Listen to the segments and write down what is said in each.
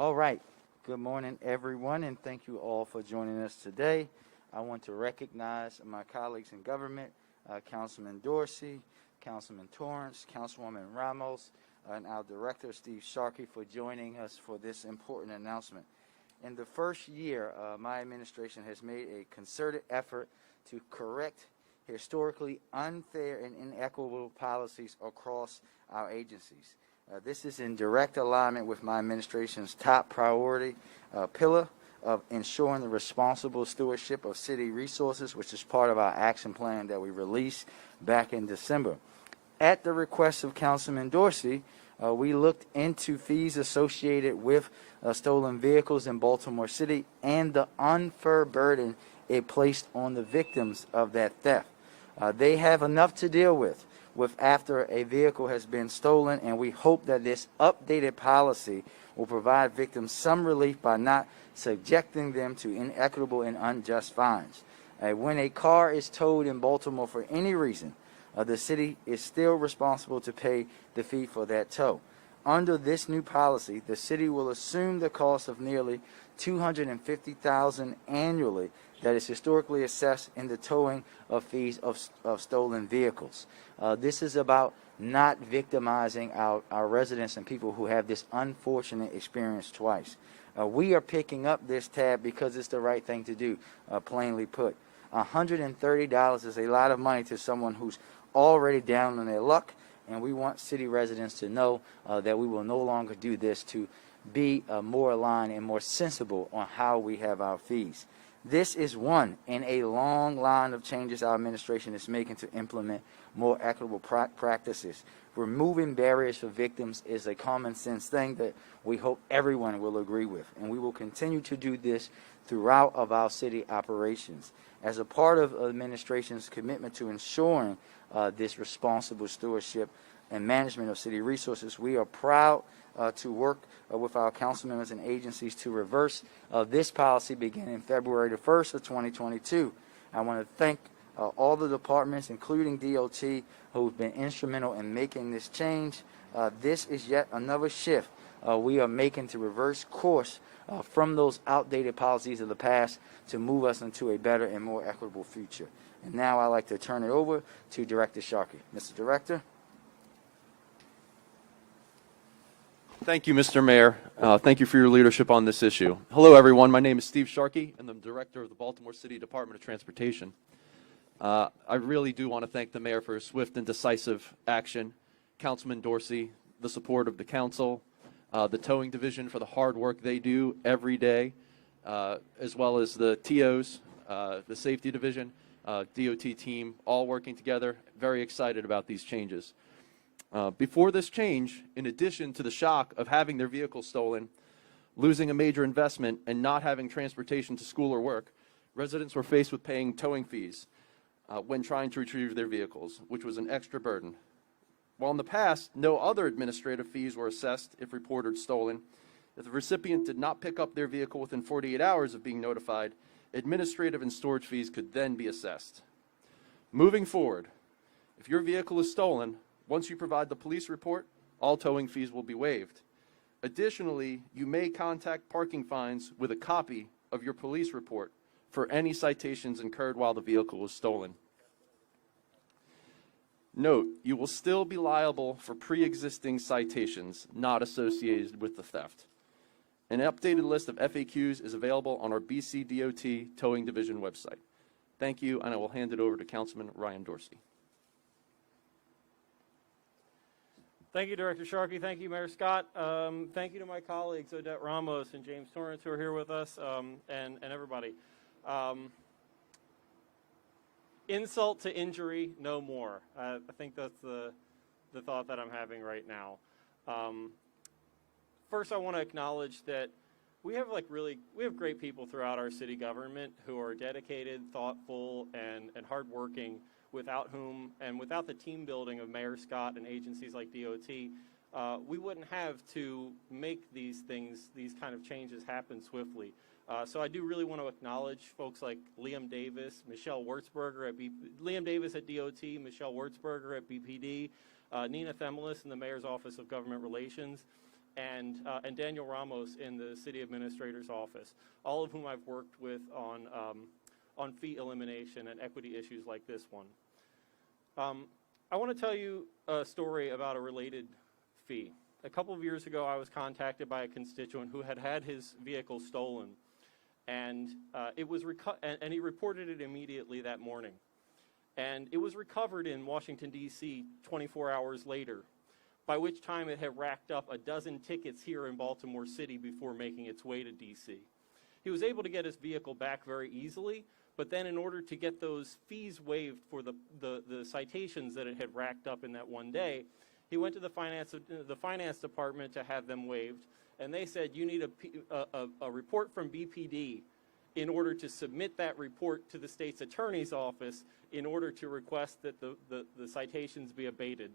All right. Good morning, everyone, and thank you all for joining us today. I want to recognize my colleagues in government, Councilman Dorsey, Councilman Torrance, Councilwoman Ramos, and our director, Steve Sharkey, for joining us for this important announcement. In the first year, my administration has made a concerted effort to correct historically unfair and inequitable policies across our agencies. This is in direct alignment with my administration's top priority pillar of ensuring the responsible stewardship of city resources, which is part of our action plan that we released back in December. At the request of Councilman Dorsey, we looked into fees associated with stolen vehicles in Baltimore City and the unfair burden it placed on the victims of that theft. They have enough to deal with after a vehicle has been stolen, and we hope that this updated policy will provide victims some relief by not subjecting them to inequitable and unjust fines. When a car is towed in Baltimore for any reason, the city is still responsible to pay the fee for that tow. Under this new policy, the city will assume the cost of nearly $250,000 annually that is historically assessed in the towing of fees of stolen vehicles. This is about not victimizing our residents and people who have this unfortunate experience twice. We are picking up this tab because it's the right thing to do, plainly put. $130 is a lot of money to someone who's already down on their luck, and we want city residents to know that we will no longer do this, to be more aligned and more sensible on how we have our fees. This is one in a long line of changes our administration is making to implement more equitable practices. Removing barriers for victims is a common sense thing that we hope everyone will agree with, and we will continue to do this throughout of our city operations. As a part of administration's commitment to ensuring this responsible stewardship and management of city resources, we are proud to work with our council members and agencies to reverse this policy beginning February the 1st of 2022. I want to thank all the departments, including DOT, who've been instrumental in making this change. This is yet another shift we are making to reverse course from those outdated policies of the past to move us into a better and more equitable future. And now I'd like to turn it over to Director Sharkey. Mr. Director. Thank you, Mr. Mayor. Thank you for your leadership on this issue. Hello, everyone. My name is Steve Sharkey, and I'm Director of the Baltimore City Department of Transportation. I really do want to thank the Mayor for his swift and decisive action, Councilman Dorsey, the support of the Council, the Towing Division for the hard work they do every day, as well as the TOs, the Safety Division, DOT team, all working together. Very excited about these changes. Before this change, in addition to the shock of having their vehicle stolen, losing a major investment, and not having transportation to school or work, residents were faced with paying towing fees when trying to retrieve their vehicles, which was an extra burden. While in the past, no other administrative fees were assessed if reported stolen, if the recipient did not pick up their vehicle within 48 hours of being notified, administrative and storage fees could then be assessed. Moving forward, if your vehicle is stolen, once you provide the police report, all towing fees will be waived. Additionally, you may contact parking fines with a copy of your police report for any citations incurred while the vehicle was stolen. Note, you will still be liable for pre-existing citations not associated with the theft. An updated list of FAQs is available on our BC DOT Towing Division website. Thank you, and I will hand it over to Councilman Ryan Dorsey. Thank you, Director Sharkey. Thank you, Mayor Scott. Thank you to my colleagues, Odette Ramos and James Torrance, who are here with us, and everybody. Insult to injury, no more. I think that's the thought that I'm having right now. First, I want to acknowledge that we have great people throughout our city government who are dedicated, thoughtful, and hardworking, without whom and without the team building of Mayor Scott and agencies like DOT, we wouldn't have to make these kind of changes happen swiftly. So I do really want to acknowledge folks like Liam Davis, Michelle Wurtzberger Liam Davis at DOT, Michelle Wurtzberger at BPD, Nina Themelis in the Mayor's Office of Government Relations, and Daniel Ramos in the city administrator's office, all of whom I've worked with on fee elimination and equity issues like this one. I want to tell you a story about a related fee. A couple of years ago, I was contacted by a constituent who had had his vehicle stolen, and and he reported it immediately that morning. And it was recovered in Washington, D.C. 24 hours later, by which time it had racked up a dozen tickets here in Baltimore City before making its way to D.C. He was able to get his vehicle back very easily, but then in order to get those fees waived for the citations that it had racked up in that one day, he went to the finance department to have them waived, and they said, you need a report from BPD in order to submit that report to the state's attorney's office in order to request that the citations be abated.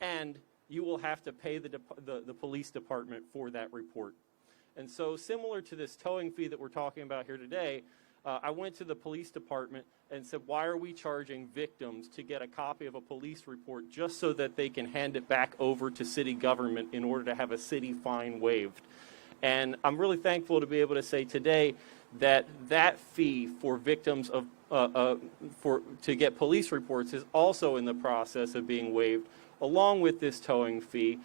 And you will have to pay the police department for that report. And so similar to this towing fee that we're talking about here today, I went to the police department and said, why are we charging victims to get a copy of a police report just so that they can hand it back over to city government in order to have a city fine waived? And I'm really thankful to be able to say today that that fee for victims of to get police reports is also in the process of being waived, along with this towing fee,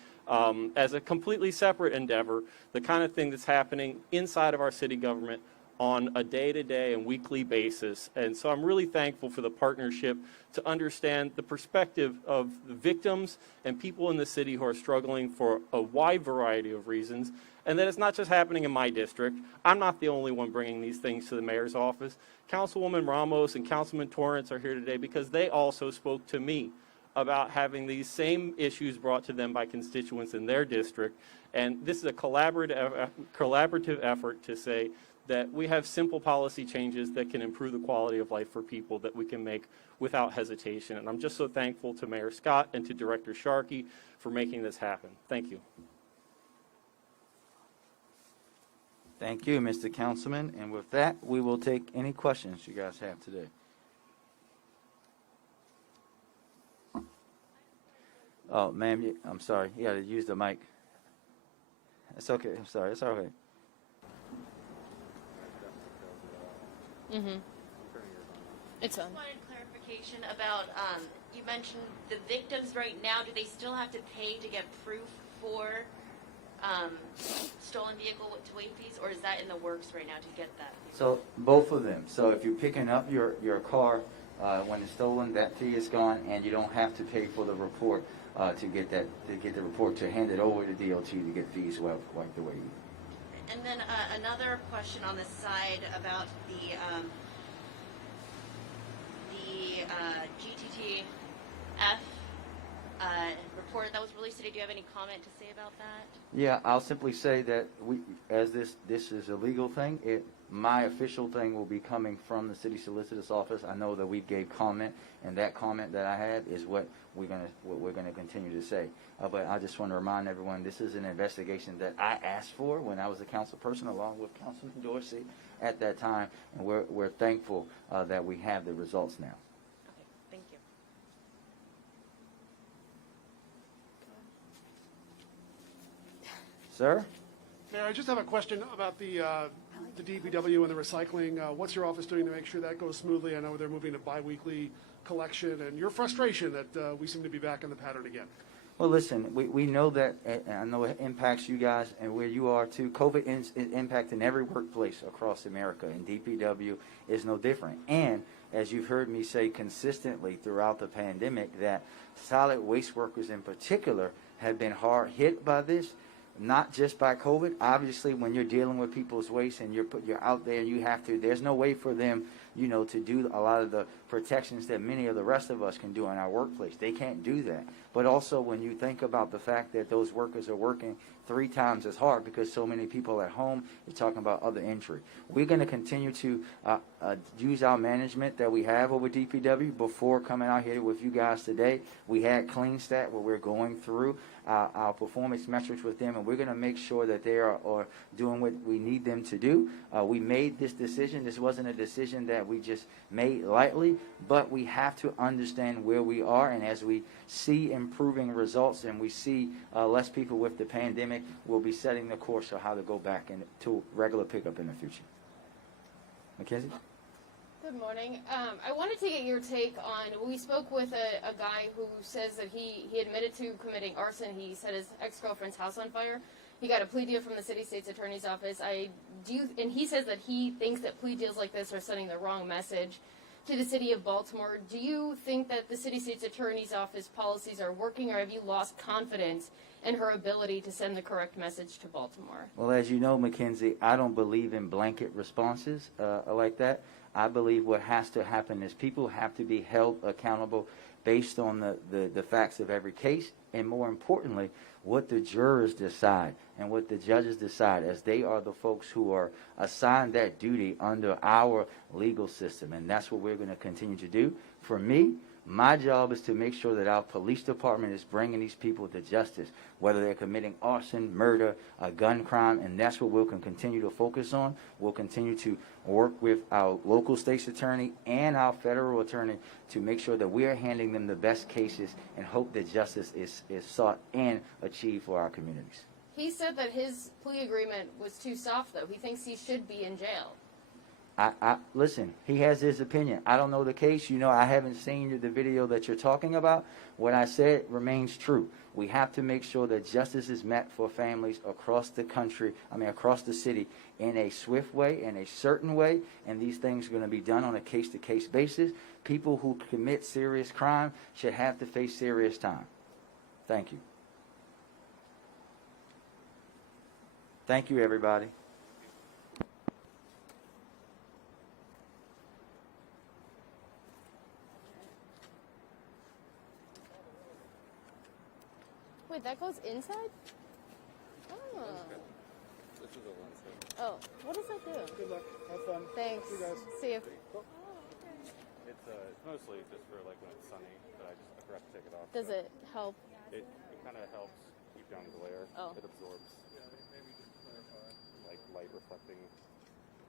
as a completely separate endeavor, the kind of thing that's happening inside of our city government on a day-to-day and weekly basis. And so I'm really thankful for the partnership to understand the perspective of the victims and people in the city who are struggling for a wide variety of reasons, and that it's not just happening in my district. I'm not the only one bringing these things to the mayor's office. Councilwoman Ramos and Councilman Torrance are here today because they also spoke to me about having these same issues brought to them by constituents in their district. And this is a collaborative effort to say that we have simple policy changes that can improve the quality of life for people that we can make without hesitation. And I'm just so thankful to Mayor Scott and to Director Sharkey for making this happen. Thank you. Thank you, Mr. Councilman. And with that, we will take any questions you guys have today. Oh, ma'am, I'm sorry. You got to use the mic. It's okay. I'm sorry. It's all right. It's on. I wanted clarification about, you mentioned the victims right now, do they still have to pay to get proof for stolen vehicle to waive fees, or is that in the works right now to get that? So both of them. So if you're picking up your car when it's stolen, that fee is gone, and you don't have to pay for the report to get the report to hand it over to DOT to get fees wiped away. And then another question on the side about the GTTF report that was released today. Do you have any comment to say about that? Yeah, I'll simply say that as this is a legal thing, my official thing will be coming from the city solicitor's office. I know that we gave comment, and that comment that I had is what we're gonna continue to say. But I just want to remind everyone, this is an investigation that I asked for when I was a council person, along with Councilman Dorsey at that time, and we're thankful that we have the results now. Okay, thank you. Sir? Mayor, I just have a question about the DPW and the recycling. What's your office doing to make sure that goes smoothly? I know they're moving to biweekly collection, and your frustration that we seem to be back in the pattern again. Well, listen, we know that, and I know it impacts you guys and where you are too. COVID is impacting every workplace across America, and DPW is no different. And as you've heard me say consistently throughout the pandemic, that solid waste workers in particular have been hard hit by this. Not just by COVID. Obviously, when you're dealing with people's waste and you're out there, you have to. There's no way for them, to do a lot of the protections that many of the rest of us can do in our workplace. They can't do that. But also, when you think about the fact that those workers are working 3 times as hard because so many people at home, you're talking about other injury. We're going to continue to use our management that we have over DPW. Before coming out here with you guys today, we had Clean Stat where we're going through our performance metrics with them, and we're going to make sure that they are doing what we need them to do. We made this decision. This wasn't a decision that we just made lightly, but we have to understand where we are, and as we see improving results and we see less people with the pandemic, we'll be setting the course of how to go back to regular pickup in the future. Mackenzie? Good morning. I wanted to get your take on, we spoke with a guy who says that he admitted to committing arson. He set his ex-girlfriend's house on fire. He got a plea deal from the city state's attorney's office. And he says that he thinks that plea deals like this are sending the wrong message to the city of Baltimore. Do you think that the city state's attorney's office policies are working, or have you lost confidence in her ability to send the correct message to Baltimore? Well, as you know, Mackenzie, I don't believe in blanket responses like that. I believe what has to happen is people have to be held accountable based on the facts of every case, and more importantly, what the jurors decide and what the judges decide, as they are the folks who are assigned that duty under our legal system, and that's what we're going to continue to do. For me, my job is to make sure that our police department is bringing these people to justice, whether they're committing arson, murder, a gun crime, and that's what we'll continue to focus on. We'll continue to work with our local state's attorney and our federal attorney to make sure that we are handing them the best cases and hope that justice is sought and achieved for our communities. He said that his plea agreement was too soft, though. He thinks he should be in jail. Listen, he has his opinion. I don't know the case. You know, I haven't seen the video that you're talking about. What I said remains true. We have to make sure that justice is met for families across the country, across the city, in a swift way, in a certain way, and these things are going to be done on a case-to-case basis. People who commit serious crime should have to face serious time. Thank you. Thank you, everybody. Wait, that goes inside? Oh. Oh, what does that do? Good luck. Have fun. Thanks. See you guys. See you. It's mostly just for like when it's sunny, but I forgot to take it off. Does it help? It kind of helps keep down glare. Oh. It absorbs like light reflecting.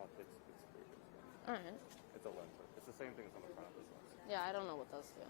It's pretty good. All right. It's a lens. It's the same thing as on the front of this lens. Yeah, I don't know what those do.